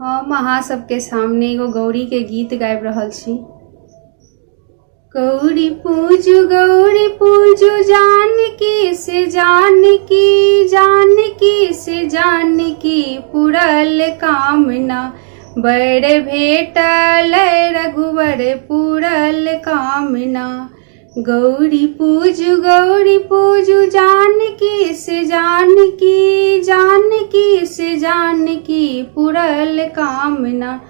हम अहाँ सबके सामने एगो गौरी के गीत गाबि रहल छी। गौरी पूजू जानकी से जानकी, जानकी से जानकी पूरल कामना, बर भेटल रघुवर पूरल कामना। गौरी पूजू जानकी से जानकी, जानकी से जानकी पूरल कामना,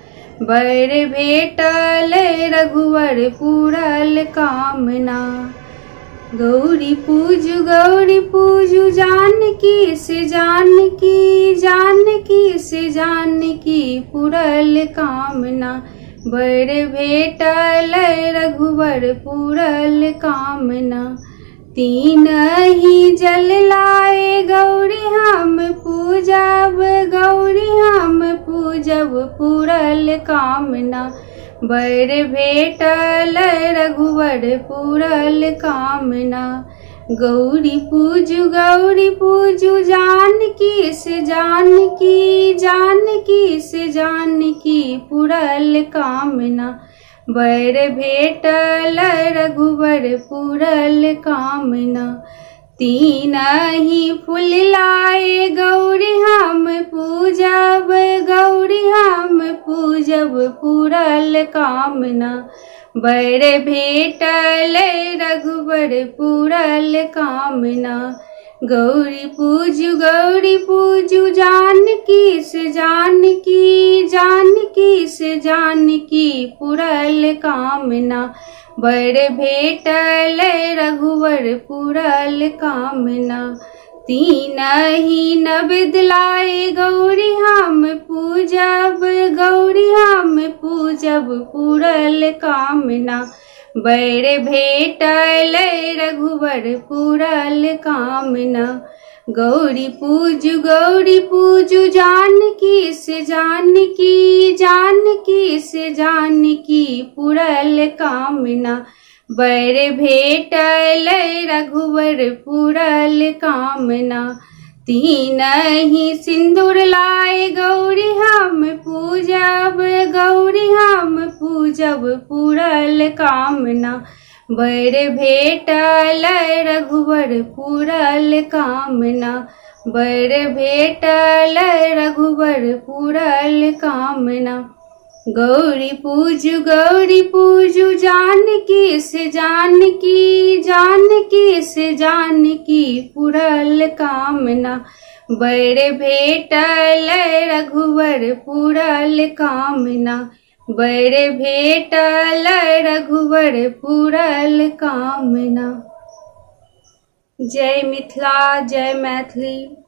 बर भेटल रघुवर पूरल कामना। गौरी पूजू जानकी से जानकी, जानकी से जानकी पूरल कामना, बर भेटल रघुवर पूरल कामना। तीन ही जल लाए गौरी हम पूजब, गौरी हम पूजब पूरल कामना, बर भेटल रघुवर पूरल कामना। गौरी पूजू जानकी से जानकी, जानकी से जानकी पूरल कामना, बर भेटल रघुवर पूरल कामना। तीन ही फूल लाए गौरी हम पूजब, गौरी हम पूजब पूरल कामना, बर भेटल रघुवर पूरल कामना। गौरी पूजू जानकी से जानकी, जानकी से जानकी पूरल कामना, बर भेटल रघुवर पूरल कामना। तीन ही नवेद लाए गौरी हम पूजब, गौरी हम पूजब पूरल कामना, बर भेटल रघुवर पूरल कामना। गौरी पूजू जानकी से जानकी, जानकी से जानकी पूरल कामना, बर भेटल रघुवर पूरल कामना। तीन ही सिंदूर लाए गौरी हम पूजब, गौरी हम पूजब पूरल कामना, बर भेटल रघुवर पूरल कामना, बर भेटल रघुवर पूरल कामना। गौरी पूजू जानकी से जानकी, जानकी से जानकी पूरल कामना, बर भेटल रघुवर पूरल कामना, बर भेटल रघुवर पूरल कामना। जय मिथिला, जय मैथिली।